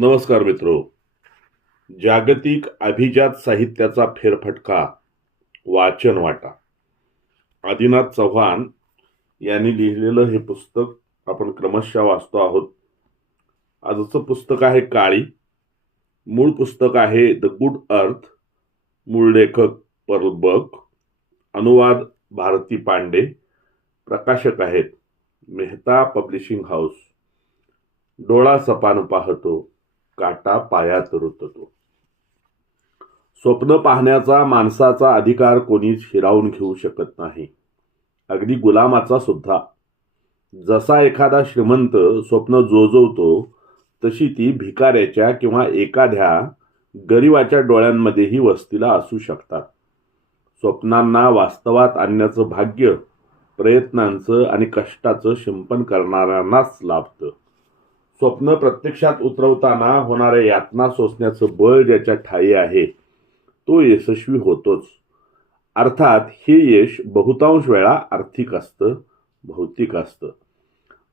नमस्कार मित्रो. जागतिक अभिजात साहित्याचा फेरफटका वाचन वाटा. आदिनाथ चव्हाण यांनी लिहिलेलं हे पुस्तक आपण क्रमशः वाचतो आहोत. आजचं पुस्तक आहे काळी. मूळ पुस्तक आहे द गुड अर्थ मूळ लेखक परबक अनुवाद भारती पांडे. प्रकाशक आहेत मेहता पब्लिशिंग हाऊस. डोळा सपान पाहतो. काटा पायात रुततो स्वप्न पाहण्याचा माणसाचा अधिकार कोणीच हिरावून घेऊ शकत नाही. अगदी गुलामाचा सुद्धा. जसा एखादा श्रीमंत स्वप्न जोजवतो तशी ती भिकाऱ्याच्या किंवा एखाद्या गरिबाच्या डोळ्यांमध्येही वस्तीला असू शकतात. स्वप्नांना वास्तवात आणण्याचं भाग्य प्रयत्नांचं आणि कष्टाचं शिंपन करणाऱ्यांनाच लाभतं. स्वप्न प्रत्यक्षात उतरवताना होणाऱ्या यातना सोसण्याचं बळ ज्याच्या ठाई आहे तो यशस्वी होतोच. अर्थात हे यश बहुतांश वेळा आर्थिक असतं भौतिक असतं.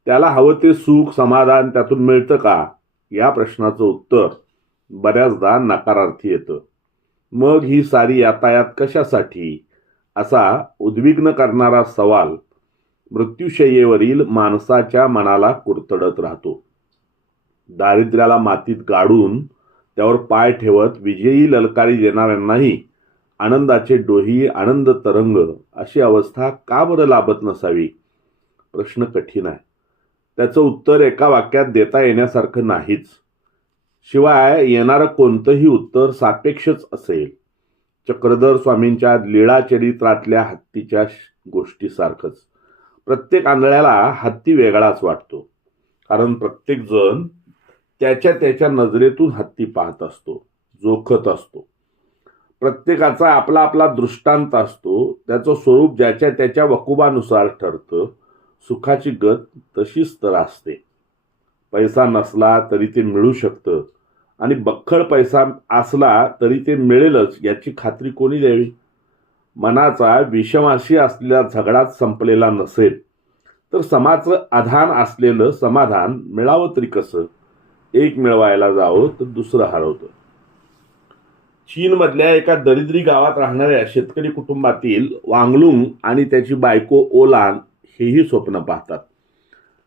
त्याला हवं ते सुख समाधान त्यातून मिळतं का? या प्रश्नाचं उत्तर बऱ्याचदा नकारार्थी येतं. मग ही सारी यातायात कशासाठी? असा उद्विग्न करणारा सवाल मृत्यूशय्येवरील माणसाच्या मनाला कुरतडत राहतो. दारिद्र्याला मातीत गाडून त्यावर पाय ठेवत विजयी ललकारी देणाऱ्यांनाही आनंदाचे डोही आनंद तरंग अशी अवस्था का बरं लाभत नसावी? प्रश्न कठीण आहे. त्याचं उत्तर एका वाक्यात देता येण्यासारखं नाहीच. शिवाय येणारं कोणतंही उत्तर सापेक्षच असेल. चक्रधर स्वामींच्या लीळाचरित्रातल्या हत्तीच्या गोष्टीसारखंच. प्रत्येक आंधळ्याला हत्ती वेगळाच वाटतो. कारण प्रत्येकजण त्याच्या त्याच्या नजरेतून हत्ती पाहत असतो जोखत असतो. प्रत्येकाचा आपला आपला दृष्टांत असतो. त्याचं स्वरूप ज्याच्या त्याच्या वकुबानुसार ठरतं. सुखाची गत तशीच तर असते. पैसा नसला तरी ते मिळू शकतं. आणि बख्खळ पैसा असला तरी ते मिळेलच याची खात्री कोणी द्यावी? मनाचा विषमाशी असलेला झगडात संपलेला नसेल तर समाचं आधान असलेलं समाधान मिळावं तरी कसं? एक मिळवायला जावं तर दुसरं हरवतं चीनमधल्या एका दरिद्री गावात राहणाऱ्या शेतकरी कुटुंबातील वांगलुंग आणि त्याची बायको ओलान हेही स्वप्न पाहतात.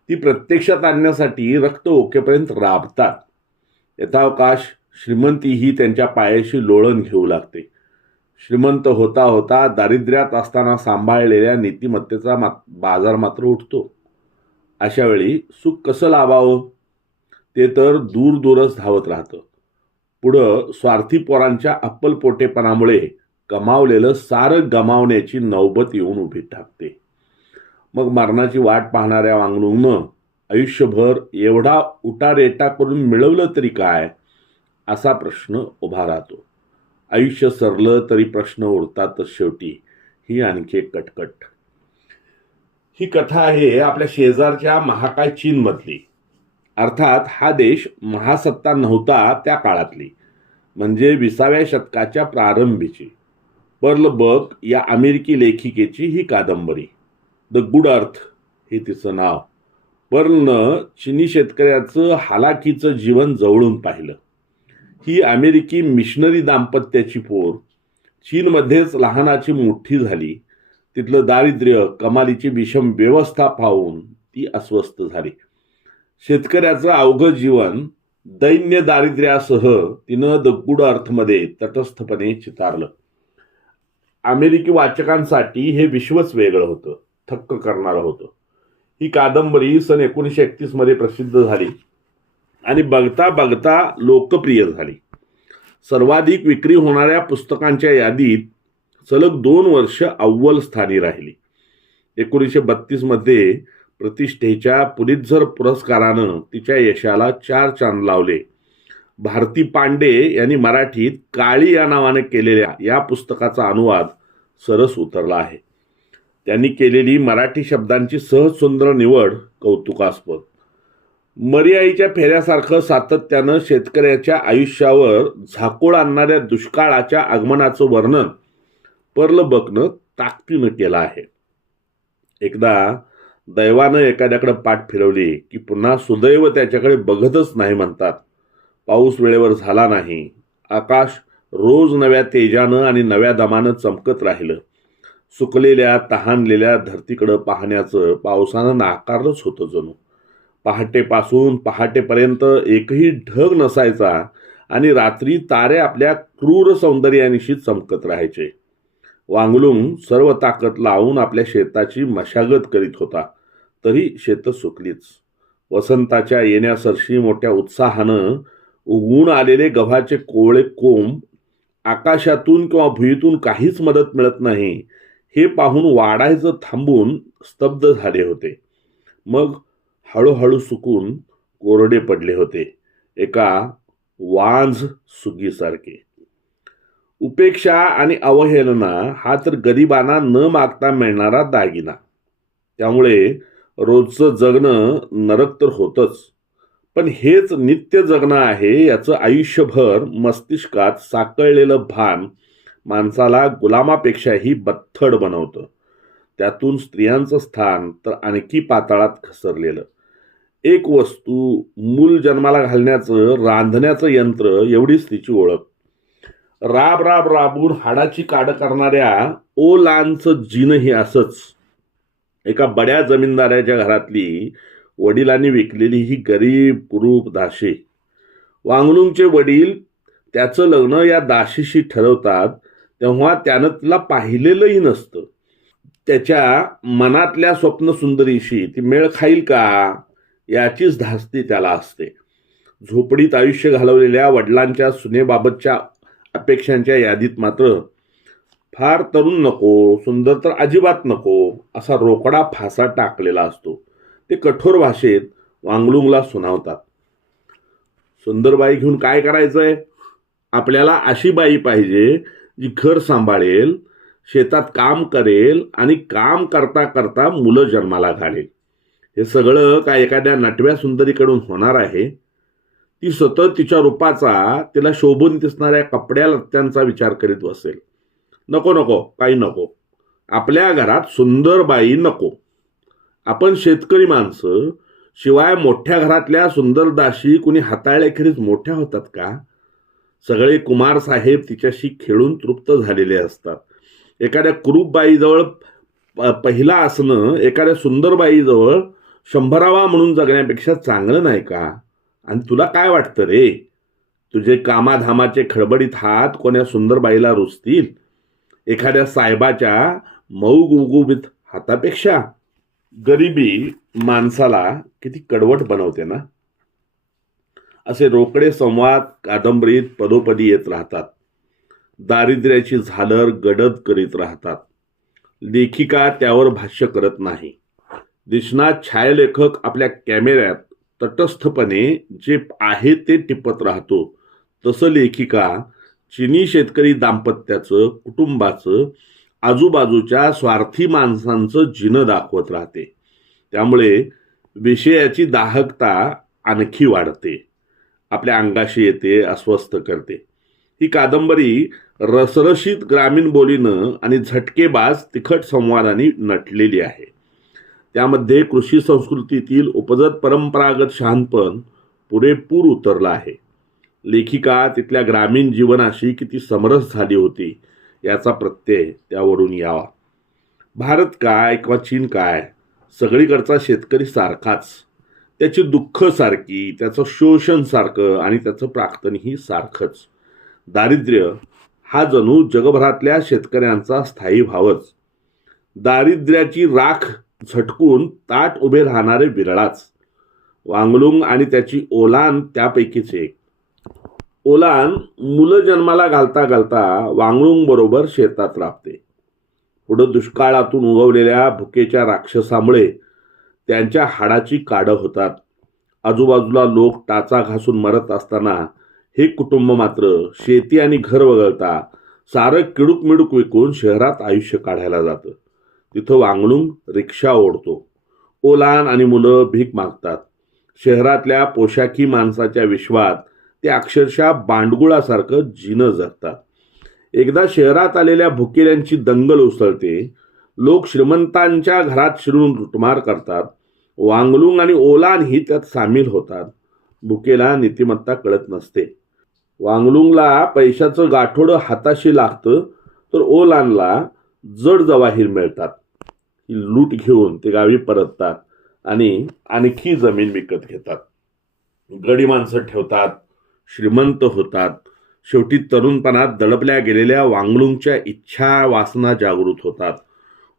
ती प्रत्यक्षात आणण्यासाठी रक्त ओकेपर्यंत राबतात. यथावकाश श्रीमंती ही त्यांच्या पायाशी लोळण घेऊ लागते. श्रीमंत होता होता दारिद्र्यात असताना सांभाळलेल्या नीतिमत्तेचा मा बाजार मात्र उठतो. अशावेळी सुख कसं लावावं ते तर दूर दूरच धावत राहतं. पुढं स्वार्थी पोरांच्या अप्पलपोटेपणामुळे कमावलेलं सारं गमावण्याची नौबत येऊन उभी ठाकते मग मरणाची वाट पाहणाऱ्या वांगणूनं आयुष्यभर एवढा उटारेटा करून मिळवलं तरी काय? असा प्रश्न उभा राहतो. आयुष्य सरलं तरी प्रश्न उरतातच शेवटी. ही आणखी एक कटकट. ही कथा आहे आपल्या शेजारच्या महाकाय चीनमधली. अर्थात हा देश महासत्ता नव्हता त्या काळातली. म्हणजे विसाव्या शतकाच्या प्रारंभीची. पर्ल बक या अमेरिकी लेखिकेची ही कादंबरी. द गुड अर्थ हे तिचं नाव. पर्लनं चिनी शेतकऱ्याचं हालाकीचं जीवन जवळून पाहिलं. ही अमेरिकी मिशनरी दाम्पत्याची पोर. चीनमध्येच लहानाची मोठी झाली. तिथलं दारिद्र्य कमालीची विषम व्यवस्था पाहून ती अस्वस्थ झाली. शेतकऱ्याचं अवघं जीवन दैन्य दारिद्र्यासह तिनं द गुड अर्थमध्ये तटस्थपणे चितारलं. अमेरिकी वाचकांसाठी हे विश्वच वेगळं होतं थक्क करणारं होतं. ही कादंबरी सन एकोणीसशे एकतीसमध्ये प्रसिद्ध झाली आणि बघता बघता लोकप्रिय झाली. सर्वाधिक विक्री होणाऱ्या पुस्तकांच्या यादीत सलग दोन वर्ष अव्वल स्थानी राहिली. एकोणीसशे बत्तीसमध्ये प्रतिष्ठेच्या पुलित्झर पुरस्कारानं तिच्या यशाला चार चांद लावले. भारती पांडे यांनी मराठीत काळी या नावाने केलेल्या या पुस्तकाचा अनुवाद सरस उतरला आहे. त्यांनी केलेली मराठी शब्दांची सहज सुंदर निवड कौतुकास्पद. मर्याईच्या फेऱ्यासारखं सातत्यानं शेतकऱ्याच्या आयुष्यावर झाकोळ आणणाऱ्या दुष्काळाच्या आगमनाचं वर्णन पर्ल बकनं ताकदीनं केलं आहे. एकदा दैवानं एखाद्याकडे पाठ फिरवली की पुन्हा सुदैव त्याच्याकडे बघतच नाही म्हणतात. पाऊस वेळेवर झाला नाही. आकाश रोज नव्या तेजानं आणि नव्या दमानं चमकत राहिलं. सुकलेल्या तहानलेल्या धरतीकडं पाहण्याचं पावसानं नाकारलंच होतं जणू. पहाटेपासून पहाटेपर्यंत एकही ढग नसायचा आणि रात्री तारे आपल्या क्रूर सौंदर्यानिशी चमकत राहायचे. वांगलुंग सर्व ताकद लावून आपल्या शेताची मशागत करीत होता. तरी शेतं सुकलीच. वसंताच्या येण्यासरशी मोठ्या उत्साहानं उगवून आलेले गव्हाचे कोवळे कोंब आकाशातून किंवा भुईतून काहीच मदत मिळत नाही हे पाहून वाढायचं थांबून स्तब्ध झाले होते. मग हळूहळू सुकून कोरडे पडले होते एका वांझ सुगीसारखे. उपेक्षा आणि अवहेलना हा तर गरिबांना न मागता मिळणारा दागिना. त्यामुळे रोजचं जगणं नरक तर होतच. पण हेच नित्य जगणं आहे याचं आयुष्यभर मस्तिष्कात साकळलेलं भान माणसाला गुलामापेक्षाही बत्थड बनवतं. त्यातून स्त्रियांचं स्थान तर आणखी पाताळात घसरलेलं. एक वस्तू मूल जन्माला घालण्याचं रांधण्याचं यंत्र एवढीच तिची ओळख. राब राब राबून हाडाची काड करणाऱ्या ओलांचं जिनही असंच. एका बड्या जमीनदाराच्या घरातली वडिलांनी विकलेली ही गरीब कुरूप दाशी. वांगणूंचे वडील त्याचं लग्न या दाशीशी ठरवतात तेव्हा त्यानं तिला पाहिलेलंही नसतं. त्याच्या मनातल्या स्वप्नसुंदरीशी ती मेळ खाईल का याचीच धास्ती त्याला असते. झोपडीत आयुष्य घालवलेल्या वडिलांच्या सुनेबाबतच्या अपेक्षांच्या यादीत मात्र फार तरुण नको सुंदर तर अजिबात नको असा रोकडा फासा टाकलेला असतो. ते कठोर भाषेत वांगलुंगला सुनावतात. सुंदरबाई घेऊन काय करायचंय? आपल्याला अशी बाई पाहिजे जी घर सांभाळेल शेतात काम करेल आणि काम करता करता मुलं जन्माला घालेल. हे सगळं काय एखाद्या नटव्या सुंदरीकडून होणार आहे? ती सतत तिच्या रूपाचा तिला शोभून दिसणाऱ्या कपड्या लत्त्यांचा विचार करीत बसेल. नको नको काही नको. आपल्या घरात सुंदर बाई नको. आपण शेतकरी माणसं शिवाय मोठ्या घरातल्या सुंदर दाशी कुणी हाताळल्याखेरीज मोठ्या होतात का? सगळे कुमार साहेब तिच्याशी खेळून तृप्त झालेले असतात. एखाद्या कुरूप बाईजवळ प- पहिला असणं एखाद्या सुंदर बाईजवळ शंभरावा म्हणून जगण्यापेक्षा चांगलं नाही का? आणि तुला काय वाटतं रे? तुझे कामाधामाचे खडबडीत हात कोण्या सुंदर बाईला रुचतील एखाद्या साहेबाच्या मऊ गुबगुबीत हातापेक्षा गरिबी माणसाला किती कडवट बनवते ना? असे रोकडे संवाद कादंबरीत पदोपदी येत राहतात. दारिद्र्याची झालर गडद करीत राहतात. लेखिका त्यावर भाष्य करत नाही. दिसणार छायालेखक आपल्या कॅमेऱ्यात तटस्थपणे जे आहे ते टिपत राहतो. तसं लेखिका चिनी शेतकरी दाम्पत्याचं कुटुंबाचं आजूबाजूच्या स्वार्थी माणसांचं जिनं दाखवत राहते. त्यामुळे विषयाची दाहकता आणखी वाढते. आपल्या अंगाशी येते अस्वस्थ करते. ही कादंबरी रसरशीत ग्रामीण बोलीनं आणि झटकेबाज तिखट संवादाने नटलेली आहे. त्यामध्ये कृषी संस्कृतीतील उपजत परंपरागत शहाणपण पुरेपूर उतरलं आहे. लेखिका तिथल्या ग्रामीण जीवनाशी किती समरस झाली होती याचा प्रत्यय त्यावरून यावा. भारत काय किंवा चीन काय सगळीकडचा शेतकरी सारखाच. त्याची दुःख सारखी त्याचं शोषण सारखं आणि त्याचं प्राक्तनही सारखंच. दारिद्र्य हा जणू जगभरातल्या शेतकऱ्यांचा स्थायी भावच. दारिद्र्याची राख झटकून ताट उभे राहणारे विरळाच. वांगलुंग आणि त्याची ओलान त्यापैकीच एक. ओलान मुलं जन्माला घालता घालता वांगळुंग बरोबर शेतात राबते. पुढं दुष्काळातून उगवलेल्या भुकेच्या राक्षसामुळे त्यांच्या हाडाची काडं होतात. आजूबाजूला लोक टाचा घासून मरत असताना हे कुटुंब मात्र शेती आणि घर वगळता सारं किडूक मिडूक विकून शहरात आयुष्य काढायला जातं. तिथं वांगळुंग रिक्षा ओढतो. ओलान आणि मुलं भीक मागतात. शहरातल्या पोशाखी माणसाच्या विश्वात ते अक्षरशः बांडगुळासारखं जिनं जगतात. एकदा शहरात आलेल्या भुकेल्यांची दंगल उसळते. लोक श्रीमंतांच्या घरात शिरून लुटमार करतात. वांगलुंग आणि ओलान ही त्यात सामील होतात. भुकेला नीतिमत्ता कळत नसते. वांगलुंगला पैशाचं गाठोडं हाताशी लागतं तर ओलानला जड जवाहीर मिळतात. ही लूट घेऊन ते गावी परततात आणि आणखी जमीन विकत घेतात. गडी माणसं ठेवतात. श्रीमंत होतात. शेवटी तरुणपणात दडपल्या गेलेल्या वांगलुंगच्या इच्छा वासना जागृत होतात.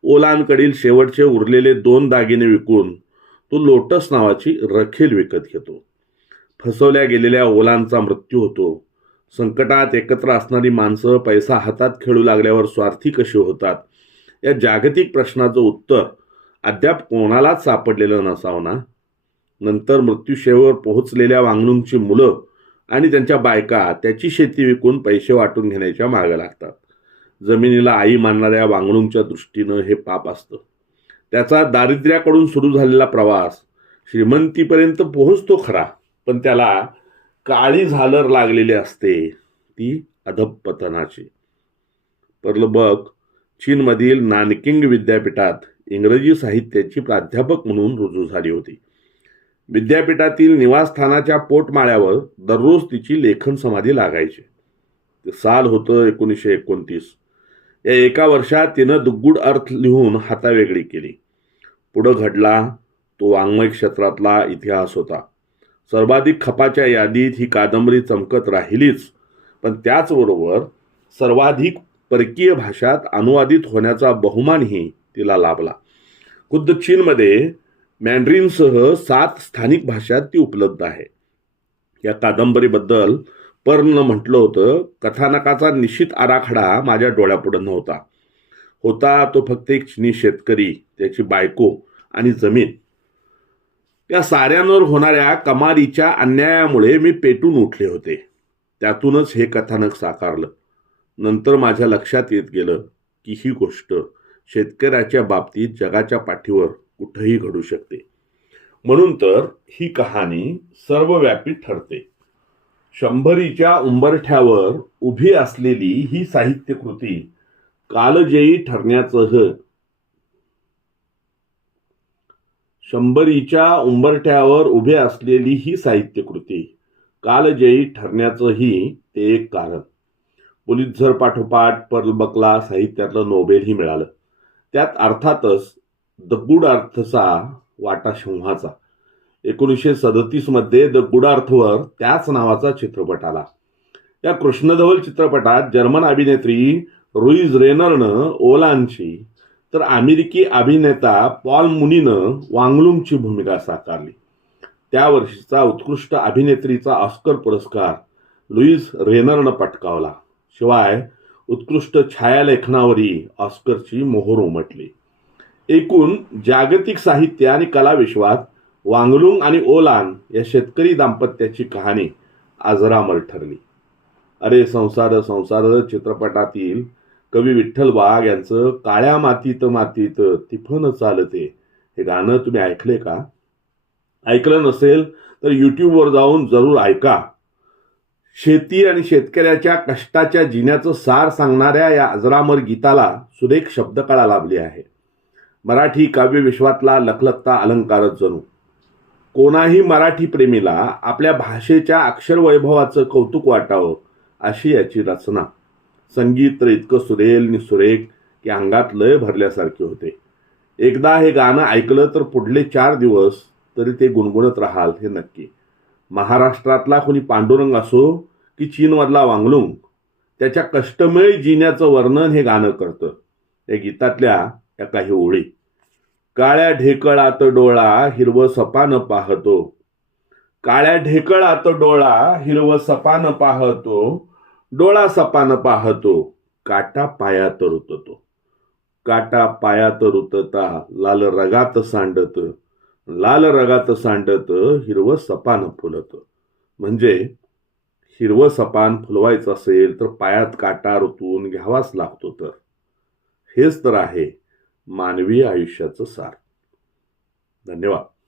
ओलांकडील शेवटचे उरलेले दोन दागिने विकून तो लोटस नावाची रखेल विकत घेतो. फसवल्या गेलेल्या ओलांचा मृत्यू होतो. संकटात एकत्र असणारी माणसं पैसा हातात खेळू लागल्यावर स्वार्थी कशी होतात? या जागतिक प्रश्नाचं उत्तर अद्याप कोणालाच सापडलेलं नसावं ना? नंतर मृत्यूशेवर पोहोचलेल्या वांगणूंची मुलं आणि त्यांच्या बायका त्याची शेती विकून पैसे वाटून घेण्याच्या मागे लागतात. जमिनीला आई मानणाऱ्या वांगणूंच्या दृष्टीनं हे पाप असतं. त्याचा दारिद्र्याकडून सुरू झालेला प्रवास श्रीमंतीपर्यंत पोहोचतो खरा पण त्याला काळी झालर लागलेली असते ती अधपतनाची. परलबक चीनमधील नानकिंग विद्यापीठात इंग्रजी साहित्याची प्राध्यापक म्हणून रुजू झाली होती. विद्यापीठातील निवासस्थानाच्या पोटमाळ्यावर दररोज तिची लेखन समाधी लागायची. ते साल होतं एकोणीसशे एकोणतीस. या एका वर्षात तिनं दुग्गुड अर्थ लिहून हातावेगळी केली. पुढं घडला तो वाङ्मय क्षेत्रातला इतिहास होता. सर्वाधिक खपाच्या यादीत ही कादंबरी चमकत राहिलीच पण त्याचबरोबर सर्वाधिक परकीय भाषात अनुवादित होण्याचा बहुमानही तिला लाभला. खुद्द चीनमध्ये मॅन्ड्रीनसह सात स्थानिक भाषात ती उपलब्ध आहे. या कादंबरीबद्दल पर्मनं म्हटलं होतं कथानकाचा निश्चित आराखडा माझ्या डोळ्यापुढं नव्हता. होता तो फक्त एक चिनी शेतकरी त्याची बायको आणि जमीन. या साऱ्यांवर होणाऱ्या कमालीच्या अन्यायामुळे मी पेटून उठले होते. त्यातूनच हे कथानक साकारलं. नंतर माझ्या लक्षात येत गेलं की ही गोष्ट शेतकऱ्याच्या बाबतीत जगाच्या पाठीवर कुठंही घडू शकते. म्हणून तर ही कहाणी सर्वव्यापी ठरते. शंभरीच्या उंबरठ्यावर उभी असलेली ही साहित्यकृती कालजयी ठरण्याचं शंभरीच्या उंबरठ्यावर उभे असलेली ही साहित्यकृती कालजयी ठरण्याचंही ते एक कारण. पुलितझर पाठोपाठ पर्लबकला साहित्यातलं नोबेलही मिळालं. त्यात अर्थातच द गुड अर्थचा वाटा सिंहाचा. एकोणीसशे सदतीसमध्ये द गुड अर्थवर त्याच नावाचा चित्रपट आला. या कृष्णधवल चित्रपटात जर्मन अभिनेत्री रुईज रेनरनं ओलांची तर अमेरिकी अभिनेता पॉल मुनीनं वांगलुंगची भूमिका साकारली. त्या वर्षीचा उत्कृष्ट अभिनेत्रीचा ऑस्कर पुरस्कार लुईस रेनरनं पटकावला. शिवाय उत्कृष्ट छायालेखनावरही ऑस्करची मोहोर उमटली. एकूण जागतिक साहित्य आणि कला विश्वात वांगलुंग आणि ओलान या शेतकरी दाम्पत्याची कहाणी आजरामर ठरली. अरे संसार संसार चित्रपटातील कवी विठ्ठल वाघ यांचं काळ्या मातीत मातीत तिफन चालते. हे गाणं तुम्ही ऐकले का? ऐकलं नसेल तर यूट्यूबवर जाऊन जरूर ऐका. शेती आणि शेतकऱ्याच्या कष्टाच्या जिन्याचं सार सांगणाऱ्या या अजरामर गीताला सुरेख शब्दकळा लाभली आहे. मराठी काव्यविश्वातला लखलखता अलंकारच जणू. कोणाही मराठी प्रेमीला आपल्या भाषेच्या अक्षरवैभवाचं कौतुक वाटावं अशी याची रचना. संगीत तर इतकं सुरेल आणि सुरेख की अंगात लय भरल्यासारखे होते. एकदा हे गाणं ऐकलं तर पुढले चार दिवस तरी ते गुणगुणत राहाल हे नक्की. महाराष्ट्रातला कोणी पांडुरंग असो की चीनमधला वांगलुंग त्याच्या कष्टमय जिन्याचं वर्णन हे गाणं करतं. या गीतातल्या या काही ओळी. काळ्या ढेकळात डोळा हिरवं सपान पाहतो. काळ्या ढेकळात डोळा हिरवं सपान पाहतो. डोळा सपान पाहतो. काटा पायात रुततो. काटा पायात रुतता लाल रगात सांडत. लाल रगात सांडत हिरवं सपान फुलत. म्हणजे हिरवं सपान फुलवायचं असेल तर पायात काटा ऋतून घ्यावाच लागतो तर. हेच तर आहे मानवी आयुष्याचं सार. धन्यवाद.